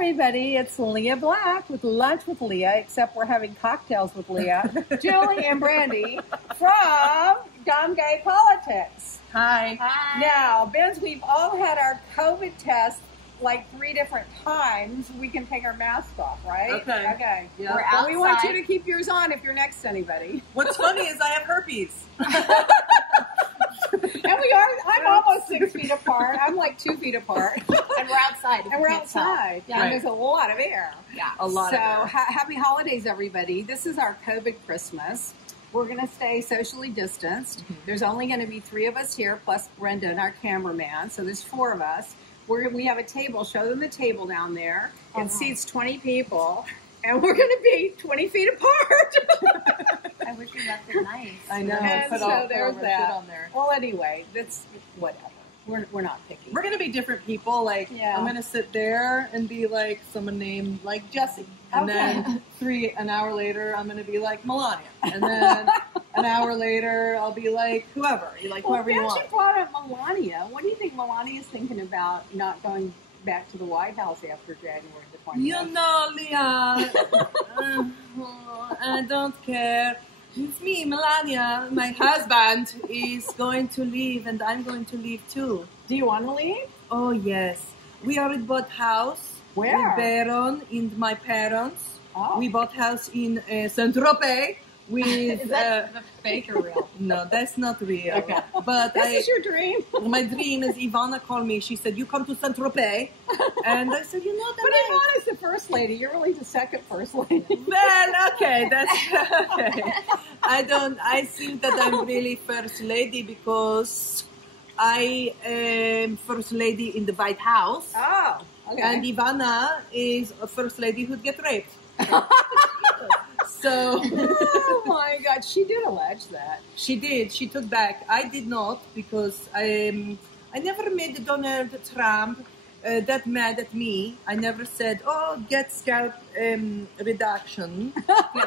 everybody, it's Leah Black with Lunch with Leah, except we're having cocktails with Leah, Julie and Brandy from Dumb Gay Politics. Hi. Hi. Now, Benz, we've all had our COVID test like 3 different times. We can take our mask off, right? Okay. Okay. Yeah. We're outside. We want you to keep yours on if you're next to anybody. What's funny is I have herpes. And I'm almost 6 feet apart. I'm like 2 feet apart. And we're outside. And we're outside. Yeah, right. And there's a lot of air. Yeah. A lot of air. So happy holidays, everybody. This is our COVID Christmas. We're going to stay socially distanced. Mm-hmm. There's only going to be 3 of us here, plus Brendan, our cameraman. So there's 4 of us. We have a table. Show them the table down there. It seats 20 people. And we're going to be 20 feet apart. I wish you left it nice. I know. And Put so all there's shit that. on there. Well, anyway, that's whatever. We're not picky. We're going to be different people. Like, I'm going to sit there and be like someone named like Jesse. And then an hour later, I'm going to be like Melania. And then an hour later, I'll be like whoever. Whoever you want. You brought up Melania. What do you think Melania's thinking about not going back to the White House after January the 20th? You know, Leah, I don't care. It's me, Melania. My husband is going to leave, and I'm going to leave too. Do you want to leave? Oh, yes. We already bought house. Where? With Baron and my parents. Oh. We bought house in Saint-Tropez. Is that the fake or real? No, that's not real. Okay. But This is your dream? My dream is Ivana called me. She said, you come to Saint-Tropez. And I said, you know that. But Ivana's the first lady. You're really the second first lady. Well, okay, that's okay. I think that I'm really first lady because I am first lady in the White House. Oh, okay. And Ivana is a first lady who'd get raped. So, oh my God, she did allege that. She did. She took back. I did not because I never made Donald Trump that mad at me. I never said, "Oh, get scalp reduction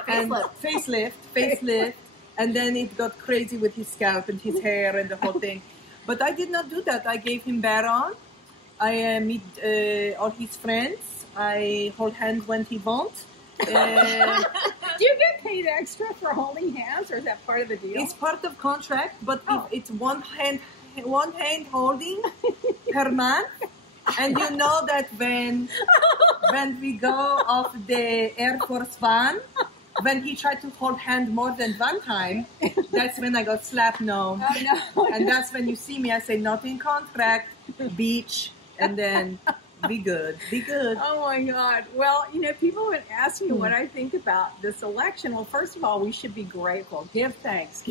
and facelift," and then it got crazy with his scalp and his hair and the whole thing. But I did not do that. I gave him Baron. I meet all his friends. I hold hands when he won't. Do you get paid extra for holding hands, or is that part of the deal? It's part of contract, but if it's one hand holding per month, and you know that when we go off the Air Force One, when he tried to hold hand more than one time, that's when I got slapped. No, and that's when you see me. I say not in contract, beach, and then. Be good. Oh, my God. Well, people would ask me what I think about this election. Well, first of all, we should be grateful. Give thanks.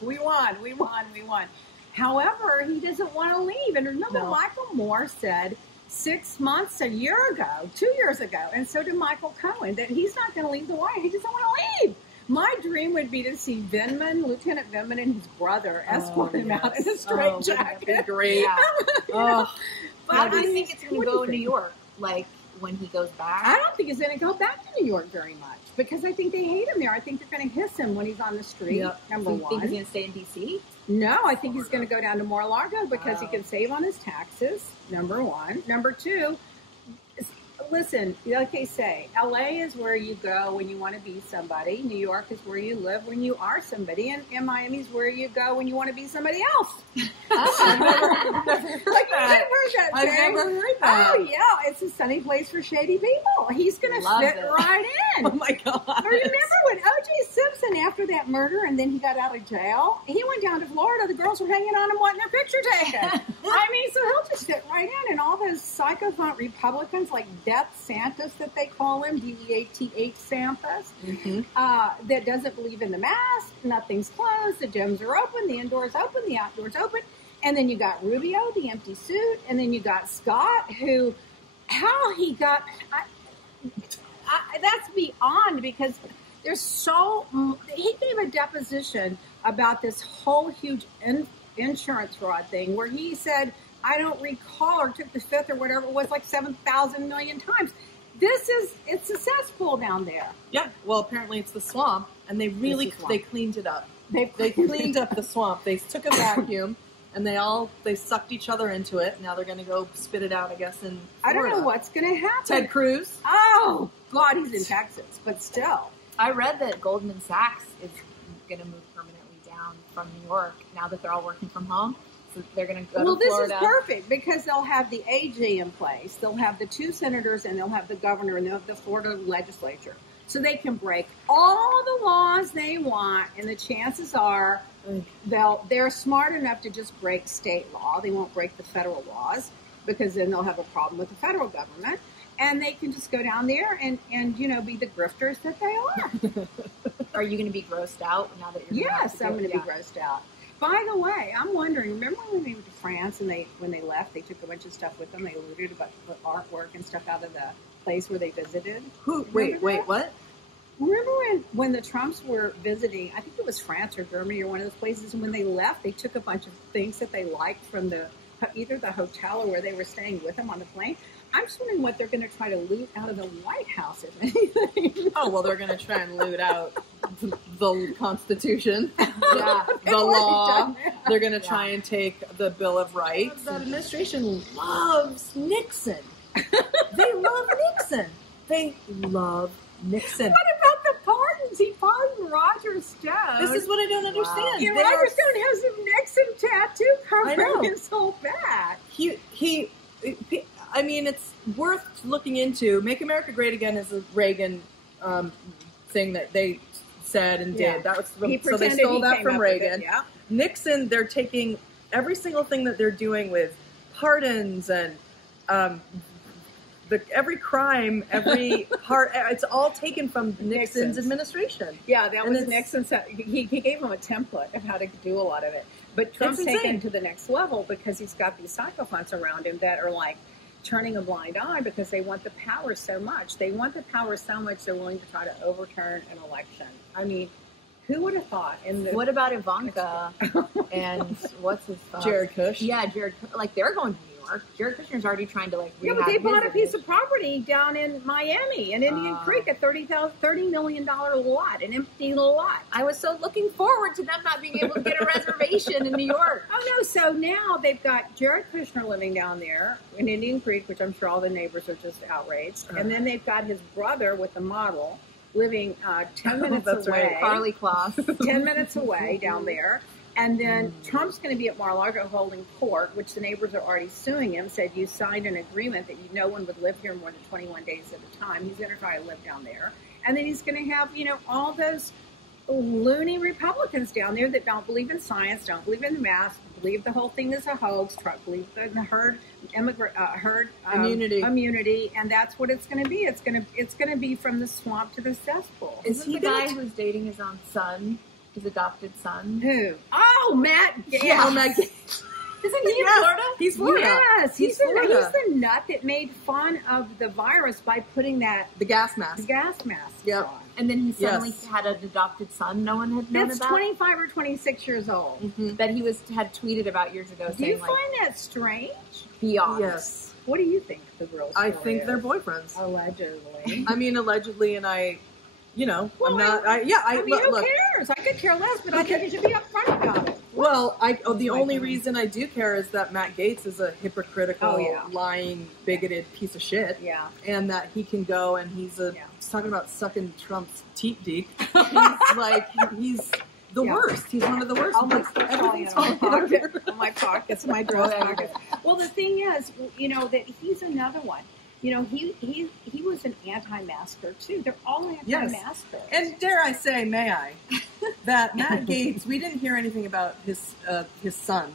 We won. However, he doesn't want to leave. And remember, Michael Moore said 6 months, a year ago, 2 years ago, and so did Michael Cohen, that he's not going to leave the White House. He doesn't want to leave. My dream would be to see Lieutenant Vindman and his brother escort him out in a straight jacket. That'd be great. Yeah. How do you think it's going to go in New York, like, when he goes back? I don't think he's going to go back to New York very much, because I think they hate him there. I think they're going to hiss him when he's on the street, number one. Do you think he's going to stay in D.C.? No, I think he's going to go down to Mar-a-Lago because he can save on his taxes, number one. Number two, listen, like they say, L.A. is where you go when you want to be somebody. New York is where you live when you are somebody. And Miami is where you go when you want to be somebody else. I've never heard that. I've never heard that. Oh, yeah. It's a sunny place for shady people. He's going to fit right in. Oh, my God. Remember when O.J. Simpson, after that murder, and then he got out of jail, he went down to Florida. The girls were hanging on him wanting their picture taken. I mean, so he'll just fit right in. And all those psychophant Republicans like Death Santis, that they call him, D-E-A-T-H Santis, that doesn't believe in the mask. Nothing's closed. The gyms are open. The indoors open. The outdoors open. And then you got Rubio, the empty suit. And then you got Scott, who, how he got, that's beyond, because there's he gave a deposition about this whole huge insurance fraud thing where he said, I don't recall, or took the fifth or whatever it was, like 7,000 million times. It's a cesspool down there. Yeah, well, apparently it's the swamp, and they cleaned it up. They cleaned up the swamp. They took a vacuum, and they sucked each other into it. Now they're going to go spit it out, I guess, in Florida. I don't know what's going to happen. Ted Cruz. Oh, God, he's in Texas, but still. I read that Goldman Sachs is going to move permanently down from New York now that they're all working from home. So they're going to go to Florida. This is perfect because they'll have the AG in place. They'll have the 2 senators and they'll have the governor and they'll have the Florida legislature. So they can break all the laws they want, and the chances are they're smart enough to just break state law. They won't break the federal laws because then they'll have a problem with the federal government. And they can just go down there and be the grifters that they are. Are you going to be grossed out now that you're Yes, I'm going to be grossed out. By the way, I'm wondering, remember when they went to France and when they left, they took a bunch of stuff with them. They looted about the artwork and stuff out of the place where they visited. Wait, what? Remember when the Trumps were visiting, I think it was France or Germany or one of those places, and when they left, they took a bunch of things that they liked from either the hotel or where they were staying with them on the plane. I'm just wondering what they're going to try to loot out of the White House, if anything. Oh, well, they're going to try and loot out the Constitution, Yeah, the law. They're going to try and take the Bill of Rights. The administration loves Nixon. They love Nixon. They love Nixon. What about the pardons? He pardoned Roger Stone. This is what I don't understand. And Roger Stone has a Nixon tattoo covering his whole back. I mean, it's worth looking into. Make America Great Again is a Reagan thing that they said and did. That was so they stole that from Reagan. Nixon, they're taking every single thing that they're doing with pardons and every crime, every part. It's all taken from Nixon's administration. Yeah, that was Nixon. He gave him a template of how to do a lot of it. But Trump's taken it to the next level because he's got these psychophants around him that are like turning a blind eye because they want the power so much. They want the power so much they're willing to try to overturn an election. I mean, who would have thought? What about Ivanka and what's his name? Jared Kush? Yeah, Jared. Like they're going to New York. Jared Kushner's already trying to rehab. Yeah, but they bought a piece of property down in Miami, in Indian Creek, a $30 million lot, an empty lot. I was so looking forward to them not being able to get a reservation in New York. Oh no! So now they've got Jared Kushner living down there in Indian Creek, which I'm sure all the neighbors are just outraged, and then they've got his brother with the model living 10 minutes away. Right. Carly Kloss. 10 minutes away down there. And then Trump's going to be at Mar-a-Lago holding court, which the neighbors are already suing him, said you signed an agreement that no one would live here more than 21 days at a time. He's going to try to live down there. And then he's going to have, all those loony Republicans down there that don't believe in science, don't believe in the mask, believe the whole thing is a hoax, believe in the herd immunity, and that's what it's going to be. It's going to be from the swamp to the cesspool. Is he the guy who's dating his own son? His adopted son? Who? Oh, Matt Gaetz. Yeah, Matt Gaetz. Isn't he in Florida? He's Florida. Yes, he's Florida. the nut that made fun of the virus by putting the gas mask. Yep. On. And then he suddenly had an adopted son no one had known That's about. 25 or 26 years old. Mm-hmm. That he had tweeted about years ago. Do you find that strange? Beyond. Yes. What do you think the girls? I think they're boyfriends. Allegedly. I mean, allegedly, and well, I'm not. Who cares? I could care less, but I think you should be upfront about it. Well, the only reason I do care is that Matt Gaetz is a hypocritical, lying, bigoted piece of shit. Yeah. And that he can go and he's talking about sucking Trump's teat deep. He's the worst. He's one of the worst. Everything's my pockets, my dress pockets. Well, the thing is, that he's another one. He was an anti-masker too. Th're all anti-maskers. Yes. And dare I say, may I, that Matt Gaetz, we didn't hear anything about his son,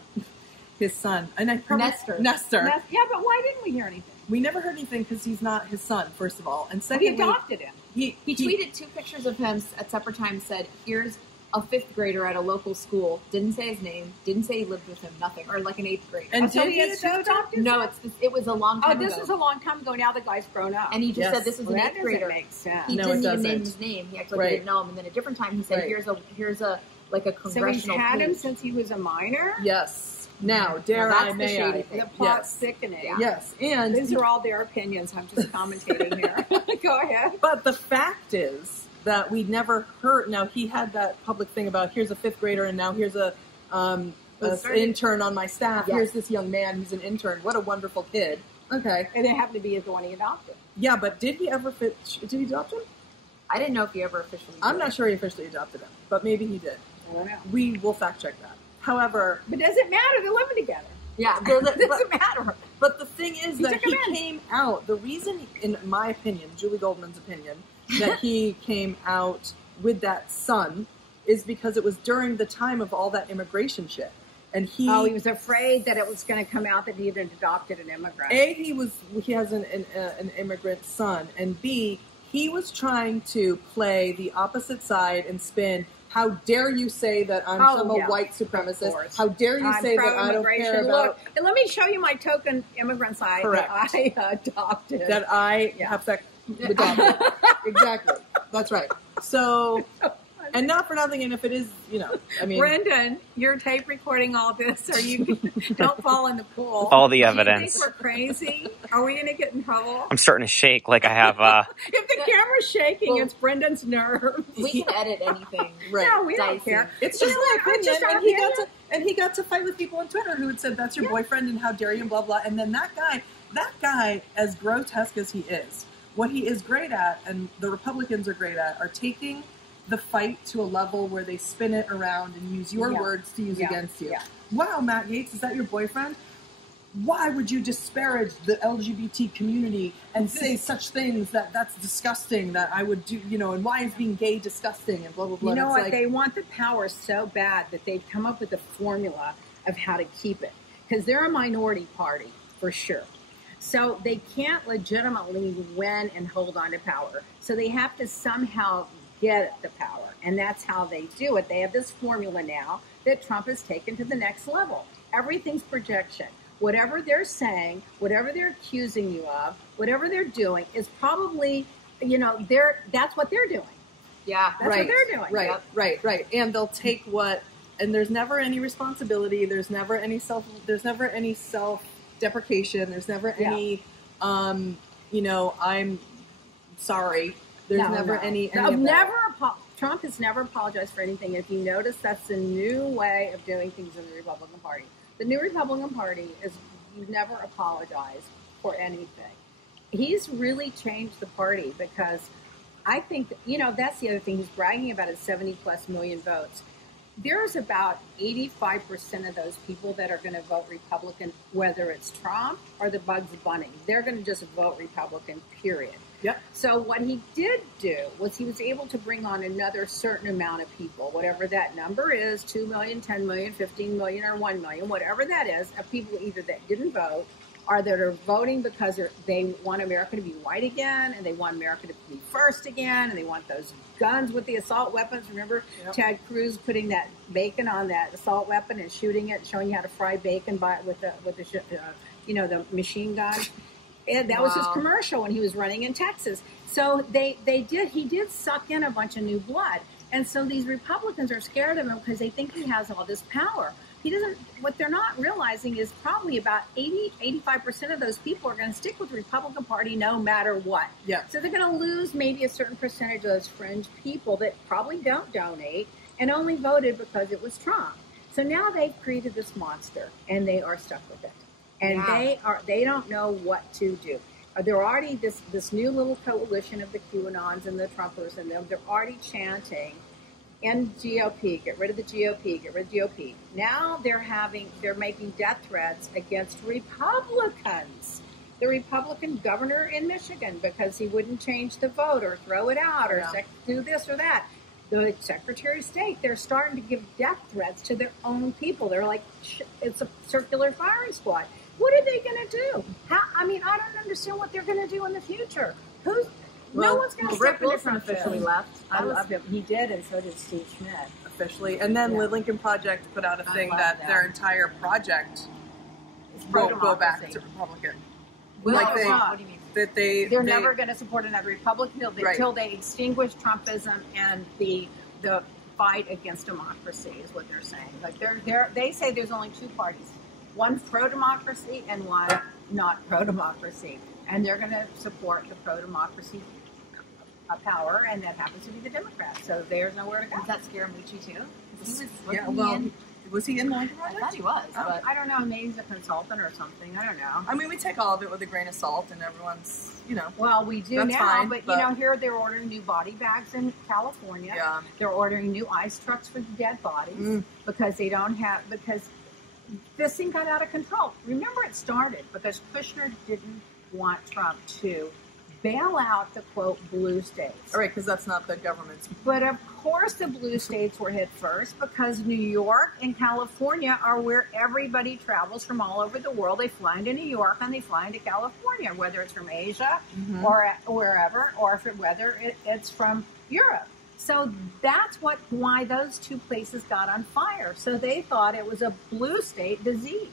and I probably Nestor. Yeah, but why didn't we hear anything? We never heard anything because he's not his son, first of all, and secondly, he adopted him. He tweeted 2 pictures of him at separate times. Said, "Here's a 5th grader at a local school." Didn't say his name. Didn't say he lived with him. Nothing. Or like an 8th grader. And so he adopted? No, it was a long time ago. Oh, this was a long time ago. Now the guy's grown up. And he just said this was an 8th grader. That doesn't make sense. He didn't even name his name. He acted like he didn't know him. And then a different time he said, "Here's a congressional." So he's had him since he was a minor. Yes. Now, dare I, may I? The plot's sickening. Yeah. Yes, and these are all their opinions. I'm just commentating here. Go ahead. But the fact is that we never heard. Now he had that public thing about here's a 5th grader, and now here's a intern on my staff. Yes. Here's this young man who's an intern. What a wonderful kid. Okay. And they happen to be the one he adopted. Yeah, but did he adopt him? I didn't know if he ever officially I'm did. not sure he officially adopted him, but maybe he did. I don't know. We will fact check that. However, But does it matter? They're living together. Yeah, It doesn't matter. but the thing is that took him he in. came out. The reason, in my opinion, Julie Goldman's opinion, that he came out with that son is because it was during the time of all that immigration shit. And he was afraid that it was going to come out that he had adopted an immigrant. A, he has an immigrant son, and B, he was trying to play the opposite side and spin. How dare you say that I'm a white supremacist? How dare you say that I don't care about... Look, and let me show you my token immigrant side that I adopted. That I have sex adopted. Exactly. That's right. So... And not for nothing, and if it is, I mean... Brendan, you're tape recording all this, or you don't fall in the pool. All the evidence. Do you think we're crazy? Are we going to get in trouble? I'm starting to shake like I have... If the camera's shaking, it's Brendan's nerves. We can edit anything. Right. No, we don't care. It's just my opinion, just our and he got to fight with people on Twitter who had said, that's your boyfriend, and how dare you, and blah, blah. And then that guy, as grotesque as he is, what he is great at, and the Republicans are great at, are taking the fight to a level where they spin it around and use your words to use against you. Yeah. Wow, Matt Yates, is that your boyfriend? Why would you disparage the LGBT community and say such things that's disgusting, that I would do, and why is being gay disgusting, and blah, blah, blah. You know it's what? They want the power so bad that they've come up with a formula of how to keep it. Because they're a minority party, for sure. So they can't legitimately win and hold on to power. So they have to somehow get the power, and that's how they do it. They have this formula now that Trump has taken to the next level. Everything's projection. Whatever they're saying, whatever they're accusing you of, whatever they're doing is probably, that's what they're doing. Yeah, That's what they're doing. Right, Yep. right. And they'll take and there's never any responsibility. There's never any self-deprecation. There's never any, I'm sorry. There's never any Trump has never apologized for anything. If you notice, that's a new way of doing things in the Republican Party. The new Republican Party is never apologized for anything. He's really changed the party because I think, that's the other thing he's bragging about is 70+ million votes. There's about 85% of those people that are going to vote Republican, whether it's Trump or the Bugs Bunny. They're going to just vote Republican, period. Yep. So what he did do was he was able to bring on another certain amount of people, whatever that number is, 2 million, 10 million, 15 million, or 1 million, whatever that is, of people either that didn't vote or that are voting because they want America to be white again, and they want America to be first again, and they want those guns with the assault weapons. Remember Ted Cruz putting that bacon on that assault weapon and shooting it, showing you how to fry bacon with the machine gun. And that was his commercial when he was running in Texas. So he did suck in a bunch of new blood. And so these Republicans are scared of him because they think he has all this power. What they're not realizing is probably about 85% of those people are going to stick with the Republican Party no matter what. Yeah. So they're going to lose maybe a certain percentage of those fringe people that probably don't donate and only voted because it was Trump. So now they've created this monster and they are stuck with it. And they don't know what to do. They're already this new little coalition of the QAnons and the Trumpers and them. They're already chanting, "End GOP, get rid of the GOP, get rid of GOP." Now they're making death threats against Republicans. The Republican governor in Michigan because he wouldn't change the vote or throw it out or do this or that. The Secretary of State, they're starting to give death threats to their own people. They're like, it's a circular firing squad. What are they going to do? I don't understand what they're going to do in the future. No one's going to Rick step in Wilson officially left. I love him. He did, and so did Steve Schmidt. Officially. And then the Lincoln Project put out a thing that their entire project won't go back to Republican. What do you mean? That They're never going to support another Republican until they extinguish Trumpism and the fight against democracy is what they're saying. Like they say there's only two parties. One's pro-democracy and one not pro-democracy. And they're going to support the pro-democracy power, and that happens to be the Democrats. So there's nowhere to go. Does that scare Moochie too? Was he in the Lincoln I Project? thought he was, Oh. but I don't know. Maybe he's a consultant or something. I don't know. I mean, we take all of it with a grain of salt, and everyone's, Well, we do That's now, fine, but but- here they're ordering new body bags in California. Yeah. They're ordering new ice trucks for the dead bodies because they don't have because this thing got out of control. Remember, it started because Kushner didn't want Trump to bail out the quote blue states. All right, because that's not the government's. But of course, the blue states were hit first because New York and California are where everybody travels from all over the world. They fly into New York and they fly into California, whether it's from Asia or wherever, or whether it's from Europe. So that's why those two places got on fire. So they thought it was a blue state disease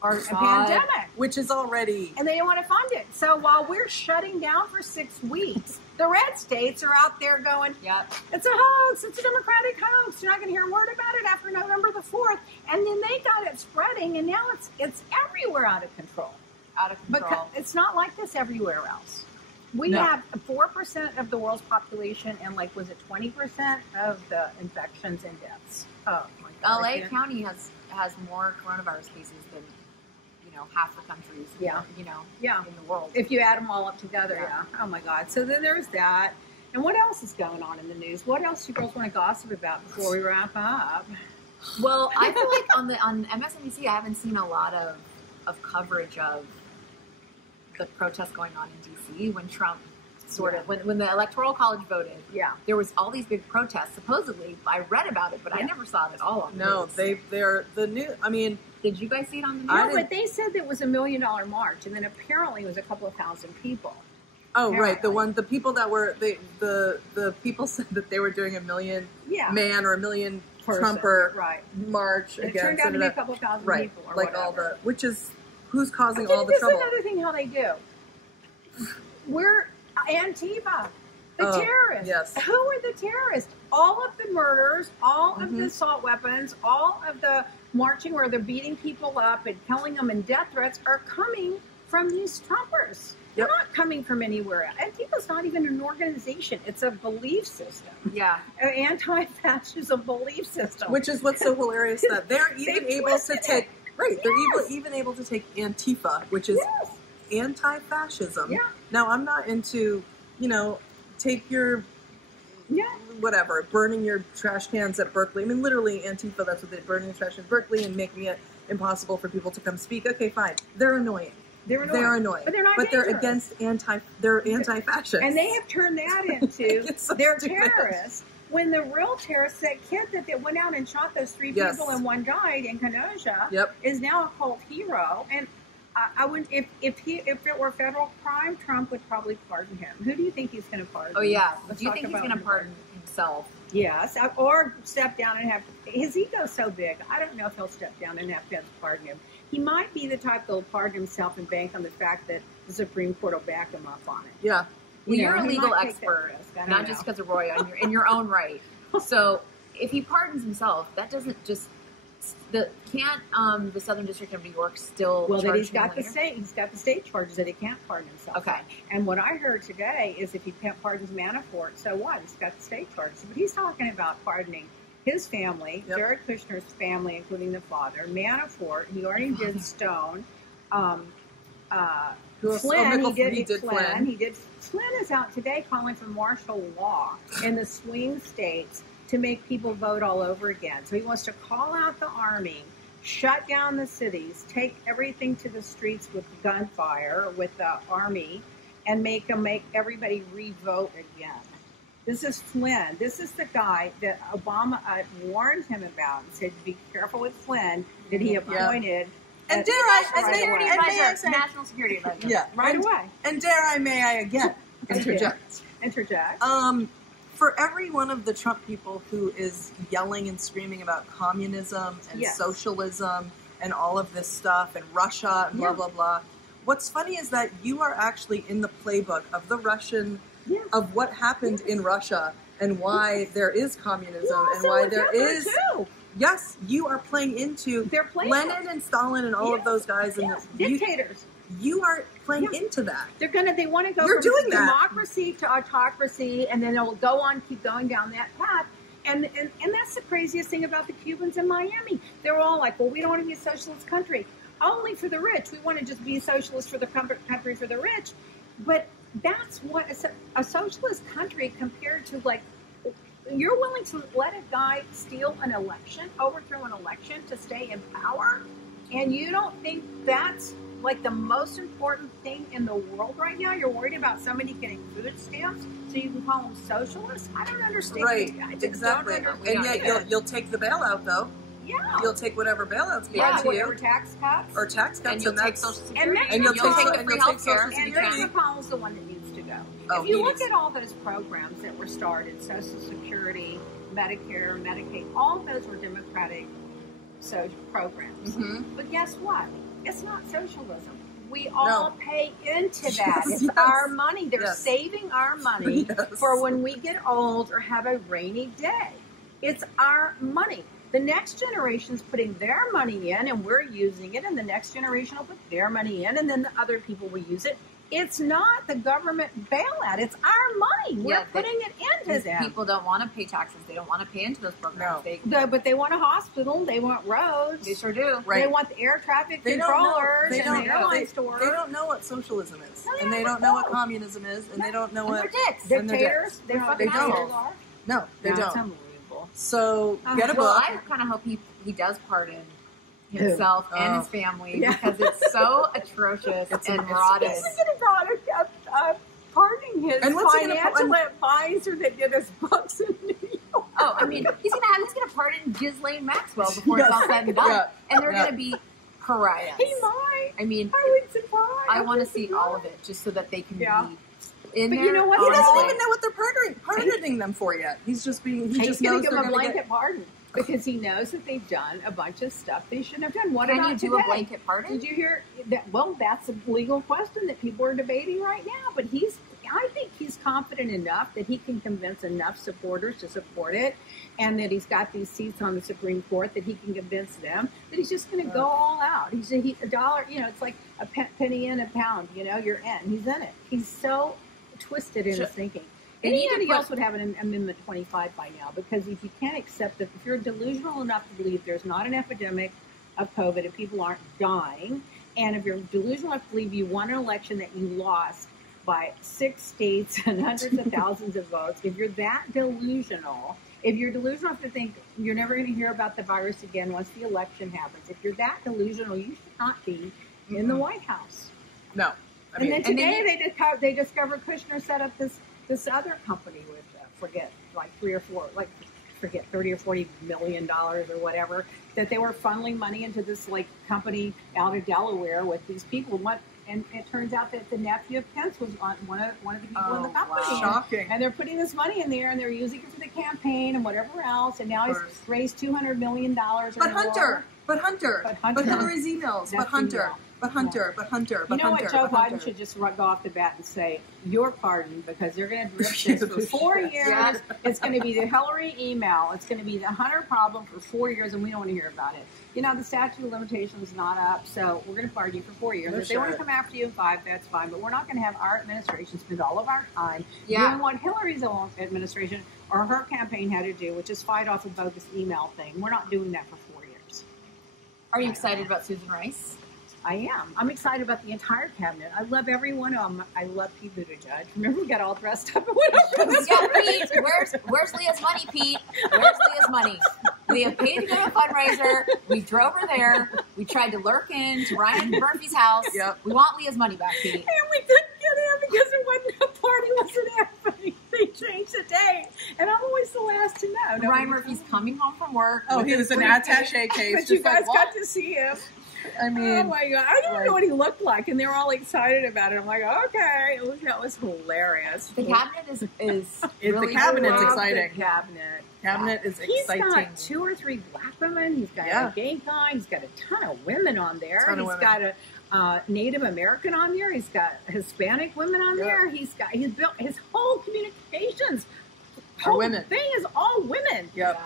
or a pandemic. Which is already. And they don't want to fund it. So while we're shutting down for 6 weeks, the red states are out there going, Yep. it's a hoax, it's a Democratic hoax. You're not going to hear a word about it after November the 4th. And then they got it spreading, and now it's everywhere out of control. Out of control. Because it's not like this everywhere else. We No. have 4% of the world's population and, like, was it 20% of the infections and deaths? Oh, my God. LA County has more coronavirus cases than half the countries. Yeah. In Yeah. the world. If you add them all up together, Yeah. yeah. Oh, my God. So then there's that. And what else is going on in the news? What else do you girls want to gossip about before we wrap up? Well, I feel like on MSNBC, I haven't seen a lot of coverage of the protests going on in DC when Trump when the Electoral College voted. Yeah. There was all these big protests. Supposedly, I read about it, but I never saw it at all. On No, the news. they're the new. I mean, Did you guys see it on the news? No, but they said it was $1 million march, and then apparently it was a couple of thousand people. oh right, Apparently. the people that were the people said that they were doing a million Yeah. man or a million Person, Trumper right. march It against turned out to be a internet. couple of thousand Right, people or like whatever. all the which is who's causing Okay, all the this trouble. is another thing how they do. We're Antifa, the Oh, terrorists. yes. Who are the terrorists? All of the murders, all of Mm-hmm. the assault weapons, all of the marching where they're beating people up and killing them and death threats are coming from these Trumpers. They're Yep. not coming from anywhere else. Antifa's not even an organization. It's a belief system. Yeah. An anti-fascism belief system. Which is what's so hilarious that they're even They able to twisted take it. right. They're Yes. even able to take Antifa, which is Yes. anti-fascism. Yeah. Now I'm not into take your Yeah. whatever, burning your trash cans at Berkeley. I mean, literally, Antifa, that's what they're burning the trash cans at Berkeley and making it impossible for people to come speak. Okay, fine. They're annoying. They're annoying. They're annoying. But they're not But they're dangerous. against they're anti-fascist. And they have turned that into It's so they're stupid. terrorists. When the real terrorists, that kid that went out and shot those 3 Yes. people and one died in Kenosha, Yep. is now a cult hero. And I would, if it were federal crime, Trump would probably pardon him. Who do you think he's going to pardon? Oh yeah. Let's Do you talk think he's about going to him. pardon himself? Yes, or step down and have his ego's so big. I don't know if he'll step down and have feds pardon him. He might be the type that'll pardon himself and bank on the fact that the Supreme Court will back him up on it. Yeah. Well, You you're know, a he legal might take that expert, risk. I don't not know. just because of Roy, in your own right. So if he pardons himself, that doesn't just can't the Southern District of New York still Well, then charge he's him got later? he's got the state charges that he can't pardon himself. Okay. And what I heard today is if he pardons Manafort, so what? He's got the state charges. But he's talking about pardoning his family, Yep. Jared Kushner's family, including the father, Manafort. He already did Stone. Who else? Flynn, Oh, he did Flynn. Flynn. He did. Flynn is out today calling for martial law in the swing states to make people vote all over again. So he wants to call out the army, shut down the cities, take everything to the streets with gunfire, with the army, and make everybody re-vote again. This is Flynn. This is the guy that Obama warned him about and said, be careful with Flynn, that he appointed. And as- dare I, right and may- away. and may I Advisor, say, National Security Advisor. yeah, Right and, away. And may I again interject? Interject. For every one of the Trump people who is yelling and screaming about communism and Yes. socialism and all of this stuff and Russia and blah, Yeah. blah, blah, what's funny is that you are actually in the playbook of the Russian, Yeah. of what happened in Russia and why there is communism Well, and so why with there Hitler, is... too. Yes, you are playing into They're playing Lenin and Stalin and all of Yes, those guys. And yes, you, dictators. you are playing Yeah. into that. They want to go You're from doing that. democracy to autocracy, and then it'll go on, keep going down that path. And that's the craziest thing about the Cubans in Miami. They're all like, well, we don't want to be a socialist country. Only for the rich. We want to just be a socialist for the country for the rich. But that's what a socialist country compared to, like, you're willing to let a guy steal an election, overthrow an election to stay in power, and you don't think that's like the most important thing in the world right now? You're worried about somebody getting food stamps so you can call them socialists? I don't understand. Right, I just exactly. don't And understand. yet you'll take the bailout, though. Yeah. You'll take whatever bailouts Yeah, given to whatever you. tax cuts. Or tax cuts. And you'll take that's- Social And Security. Mitch And you'll you'll take take so- the free and you'll take healthcare. Social And Security. Mitch McConnell's the one that needs to go. Oh, If you he look needs- at all those programs that were started, Social Security, Medicare, Medicaid, all of those were Democratic social programs. Mhm. But guess what? It's not socialism. We all No. pay into that. Yes, It's yes. our money. They're Yes. saving our money Yes. for when we get old or have a rainy day. It's our money. The next generation's putting their money in and we're using it, and the next generation will put their money in, and then the other people will use it. It's not the government bailout. It's our money. We're Yeah, putting it into These them. people don't want to pay taxes. They don't want to pay into those programs. No. But they want a hospital. They want roads. They sure do. Right. They want the air traffic They don't know. controllers They and don't the know. airline They stores. don't know what socialism is, No, they and they don't don't know what know. communism is, and they don't know And what. they're dicks. And they're Dictators. dicks. They're They fucking don't. dictators are. No, they No, it's don't. unbelievable. So get a Well, book. I kind of hope he does pardon himself and Oh. his family Yeah. because it's so atrocious and rotted. He's thinking about pardoning his And what's he gonna financial advisor that did his books in New York. Oh, I mean, he's gonna pardon Ghislaine Maxwell before it's all said and done, Yeah. and they're Yeah. gonna be pariahs. He might. I mean, I wouldn't surprise. I want to see all of it just so that they can Yeah. be in But there. you know what? He doesn't honestly. even know what they're pardoning them for yet. He's just being. He He's just going knows to give they're him a going to blanket get. pardon because he knows that they've done a bunch of stuff they shouldn't have done. What Can about you do today? a blanket pardon? Did you hear that? Well, that's a legal question that people are debating right now. But I think he's confident enough that he can convince enough supporters to support it, and that he's got these seats on the Supreme Court that he can convince them that he's just going to go all out. He's a dollar, it's like a penny in, a pound. You're in. He's in it. He's so twisted in his thinking. They need to Anybody put- else would have an Amendment 25 by now, because if you can't accept that, if you're delusional enough to believe there's not an epidemic of COVID and people aren't dying, and if you're delusional enough to believe you won an election that you lost by 6 states and hundreds of thousands of votes, if you're that delusional, if you're delusional enough to think you're never going to hear about the virus again once the election happens, if you're that delusional, you should not be in the White House. No, I mean, And then today they discovered Kushner set up this other company with forget $30 or $40 million or whatever, that they were funneling money into this company out of Delaware with these people. And it turns out that the nephew of Pence was one of the people in the company. wow. Shocking. And they're putting this money in there, and they're using it for the campaign and whatever else. And now he's Of course. raised $200 million. But Hunter, But Hunter. Hillary's emails, but That's Hunter, email. but Hunter, but Hunter, You but know Hunter, what? Joe but Biden Hunter. should just go off the bat and say, "You're pardoned," because they're going to drip this for 4 years. Yeah. It's going to be the Hillary email. It's going to be the Hunter problem for 4 years, and we don't want to hear about it. The statute of limitations is not up, so we're going to pardon you for 4 years. No If they want to shit. come after you in 5, that's fine. But we're not going to have our administration spend all of our time Yeah. doing what Hillary's own administration or her campaign had to do, which is fight off a bogus email thing. We're not doing that for 4 years. Are you excited about Susan Rice? I am. I'm excited about the entire cabinet. I love every one of them. I love Pete Buttigieg. Remember, we got all dressed up and went up for this. Yeah, Pete, where's Leah's money, Pete? Where's Leah's money? Leah paid to go to a fundraiser. We drove her there. We tried to lurk into Ryan Murphy's house. Yep. We want Leah's money back, Pete. And we couldn't get in because the party wasn't happening. They changed the date. And I'm always the last to know. Ryan Murphy's coming home from work. Oh, with he his was an briefcase. attaché case. But you just like, guys what? got to see him. I mean, Oh my God. I don't right. know what he looked like. And they were all excited about it. I'm like, okay. That was hilarious. The cabinet is really the cabinet's Love exciting. The cabinet. Cabinet is He's exciting. got 2 or 3 black women. He's got Yeah. a gay guy. He's got a ton of women on there. Ton of He's women. got a Native American on there. He's got Hispanic women on Yeah. there. He's built his whole communications. Are Whole women. thing is all women. Yep.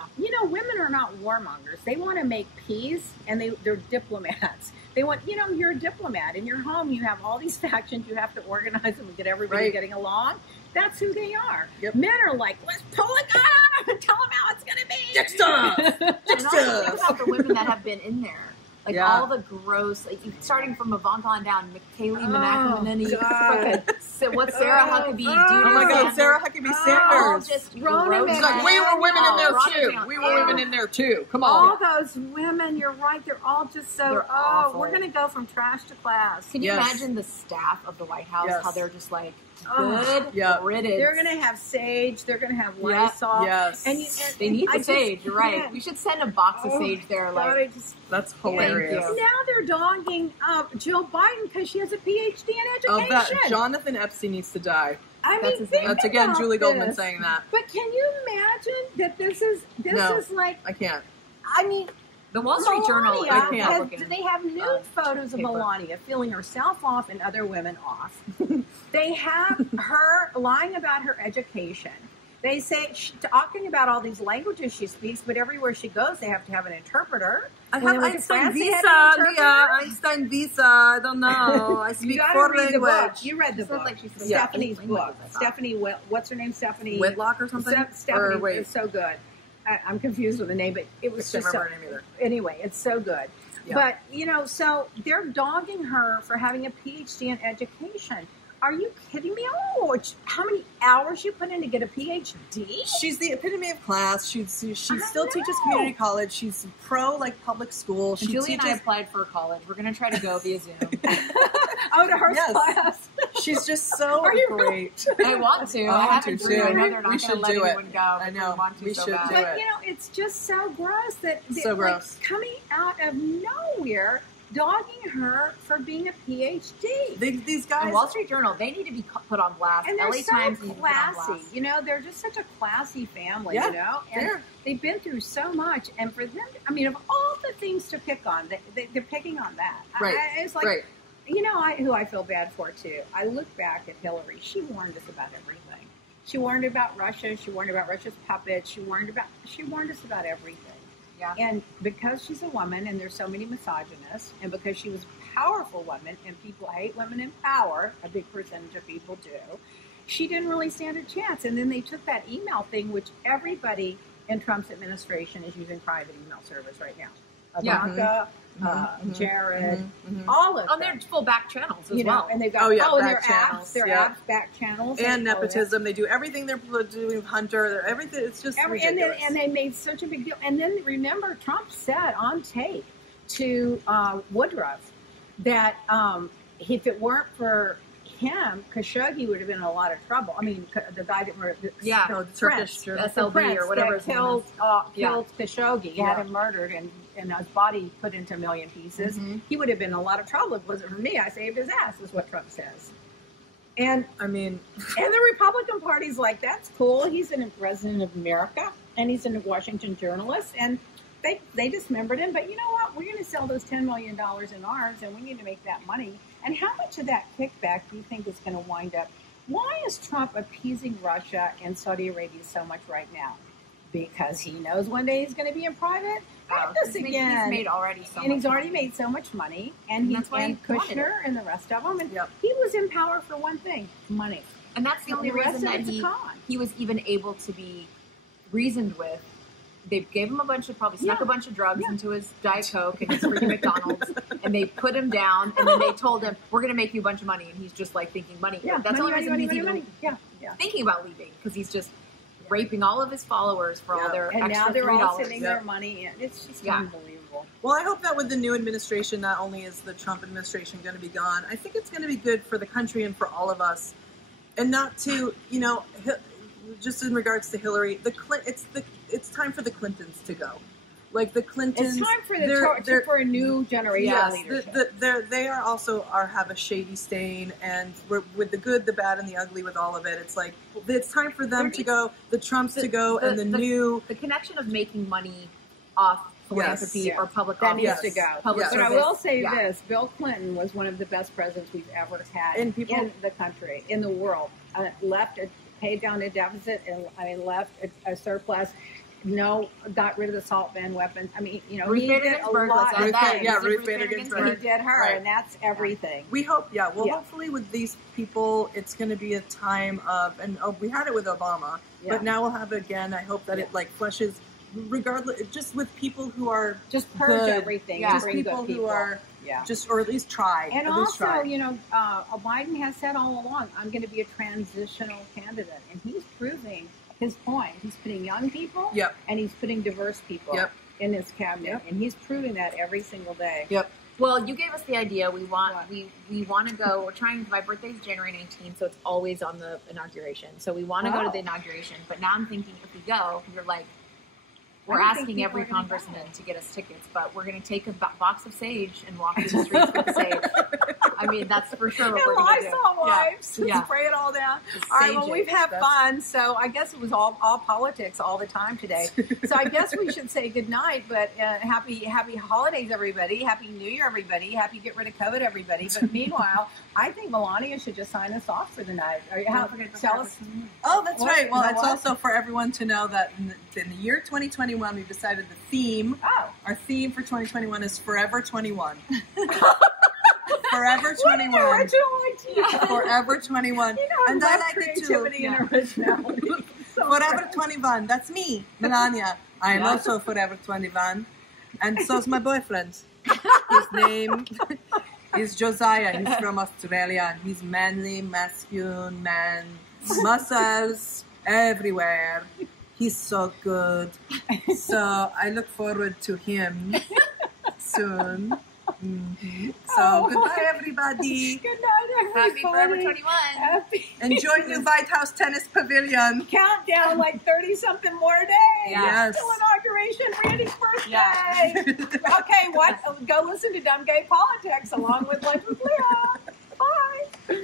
Women are not warmongers. They want to make peace, and they're diplomats. They want, you're a diplomat. In your home, you have all these factions. You have to organize them and get everybody Right. getting along. That's who they are. Yep. Men are like, let's pull a gun out Tell them how it's going to be. Dick stuff. And also think about the women that have been in there. Like Yeah. all the gross, like starting from Ivanka on down, Kaylee McEnany, what Sarah Huckabee, Dee Oh my God, Sanders, Sarah Huckabee all Sanders. just Rona gross. She's like, we were women in there too. We were women in there too. Come All on. those women, you're right, they're all just so, They're awful. we're going to go from trash to class. Can you Yes. imagine the staff of the White House, Yes. how they're just like, Oh, good yeah. riddance. They're going to have sage, they're going to have Yeah. Lysol. Yes. And They need I the just sage, you're right. can't. We should send a box of sage there, God, like, I just, That's hilarious. you. now they're dogging Jill Biden because she has a PhD in Oh, education. that Jonathan Epstein needs to die. I That's mean, his think name. That's again about Julie Goldman this. saying that. But can you imagine that this is No. like, I can't. I mean, the Wall Street Journal. Melania I can't. has, they have nude photos of paper. Melania feeling herself off and other women off. They have her lying about her education. They say talking about all these languages she speaks, but everywhere she goes, they have to have an interpreter. I When have they went to Einstein France, they had visa, an interpreter. Leah. Einstein visa. I don't know. I You speak gotta four read the book. language. You read the She said, book. like, she said Stephanie's 8 book. languages, I thought. Stephanie, what's her name? Stephanie Whitlock or something? Stephanie Or wait. is so good. I'm confused with the name, but it I was can't just remember her name either. anyway. It's so good. Yeah. But so they're dogging her for having a PhD in education. Are you kidding me? Oh, how many hours you put in to get a PhD? She's the epitome of class. She still know. teaches community college. She's pro public school. And She Julie and I teaches. applied for college. We're going to try to go via Zoom. Oh, to her Yes. class. She's just so Are you great. I want to. I I want haven't to, through. too. I know they're We not going should to let do it. anyone go. I but know. We want to We so should bad. do But it. it's just so gross that So gross. coming out of nowhere, dogging her for being a PhD. These guys. And Wall Street Journal, they need to be put on blast. And they're LA so Times need to be put on classy. blast. You know, they're just such a classy family, Yeah, you know? And they're- they've been through so much. And for them, I mean, of all the things to pick on, they're picking on that. Right. It's like, Right. you know, who I feel bad for, too. I look back at Hillary. She warned us about everything. She warned about Russia. She warned about Russia's puppets. She warned us about everything. Yeah. And because she's a woman and there's so many misogynists, and because she was a powerful woman and people hate women in power, a big percentage of people do, she didn't really stand a chance. And then they took that email thing, which everybody in Trump's administration is using private email service right now. Yeah. Ivanka, Mhm. Jared, Mhm. all of On them. their full back channels as You know, well. and they've got Oh, yeah, and their back channels, apps, their yeah. apps, back channels, And oh, yeah. nepotism. They do everything they're doing with Hunter. Everything. It's just and ridiculous. they made such a big deal. And then remember, Trump said on tape to Woodruff that if it weren't for him, Khashoggi would have been in a lot of trouble. I mean, the guy that murdered, Yeah. No, the Prince, Turkish the journalist. SLB Prince or whatever that his name killed, Yeah. killed Khashoggi, Yeah. had him murdered and his body put into a million pieces. Mhm. He would have been in a lot of trouble. If it wasn't for me, I saved his ass, is what Trump says. And I mean, the Republican Party's like, that's cool. He's a president of America, and he's a Washington journalist, and they dismembered him. But you know what? We're going to sell those $10 million in arms, and we need to make that money. And how much of that kickback do you think is going to wind up? Why is Trump appeasing Russia and Saudi Arabia so much right now? Because he knows one day he's going to be in private. At this He's again. made already so And he's much already money. made so much money, And and that's why he wanted Kushner and the rest of them, and Yep. he was in power for one thing: money. And that's the only The rest reason of that it's a con. he was even able to be reasoned with. They gave him snuck Yeah. a bunch of drugs Yeah. into his Diet Coke and his freaking McDonald's, and they put him down, and then they told him, we're going to make you a bunch of money, and he's just like thinking money. Yeah, That's the only reason he's even money. Yeah, yeah. thinking about leaving, because he's just raping all of his followers for all Yeah. their And extra now they're all $3. sitting Yeah. their money in. It's just Yeah. unbelievable. well, I hope that with the new administration, not only is the Trump administration going to be gone, I think it's going to be good for the country and for all of us. And not to, just in regards to Hillary, it's time for the Clintons to go. Like the Clintons, It's time for they're- for a new generation of yes, leadership. they are also have a shady stain, and we're, with the good, the bad, and the ugly, with all of it, it's like it's time for them to go, the Trumps to go, and the new. The connection of making money off philanthropy Yes. or public That office. needs to go. Public Yes. But I service. will say Yeah. this: Bill Clinton was one of the best presidents we've ever had And people- in the country, in the world. Paid down a deficit, and left a surplus. got rid of the salt ban weapons. I mean, you know, Ruth he Bader did a Ginsburg lot was of that. things. Yeah, Was it Ruth Bader He Ginsburg. did her, Right. and that's everything. We hope, yeah. Well, Yeah. hopefully with these people, it's going to be a time of, and we had it with Obama, Yeah. but now we'll have it again. I hope that it like flushes, regardless, just with people who are Just purge good. everything. Yeah. and just bring people good people who are Yeah. just, or at least try. And at least also, try. you know, Biden has said all along, I'm going to be a transitional candidate. And he's proving his point. He's putting young people Yep. and he's putting diverse people Yep. in his cabinet. Yep. And he's proving that every single day. Yep. Well, you gave us the idea. We want What? we want to go. We're trying. My birthday's January 19th, so it's always on the inauguration. So we want to go to the inauguration. But now I'm thinking, if we go, we're like, we're I don't think asking people every are gonna congressman go. to get us tickets. But we're going to take a box of sage and walk through the streets with the sage. I mean, that's for sure what we're And going to do. Lysol wipes. Yeah. Spray it all down. Just All right, well, sage we've it. had That's- fun, so I guess it was all politics all the time today. So I guess we should say good night, but happy holidays, everybody. Happy New Year, everybody. Happy get rid of COVID, everybody. But meanwhile, I think Melania should just sign us off for the night. Tell us. Oh, that's What? right. Well, You know it's what? also for everyone to know that in the year 2021, we've decided the theme, Oh, our theme for 2021 is Forever 21. Forever what an 21. original idea. Forever 21. You know, I And I love like it too. creativity and originality. So Forever great. 21. That's me, Melania. I am Yeah. also Forever 21. And so's my boyfriend. His name is Josiah. He's from Australia. He's manly, masculine man. Muscles everywhere. He's so good. So I look forward to him soon. Mhm. So Oh. goodbye, everybody. Good night, everybody. Happy Forever 21. Happy Enjoy new White House Tennis Pavilion. countdown, like 30-something more days. Yes. Till inauguration, Randy's birthday. Yeah. Okay, what? Go listen to Dumb Gay Politics along with Lunch with Leah. Bye.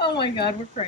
Oh my God, we're crazy.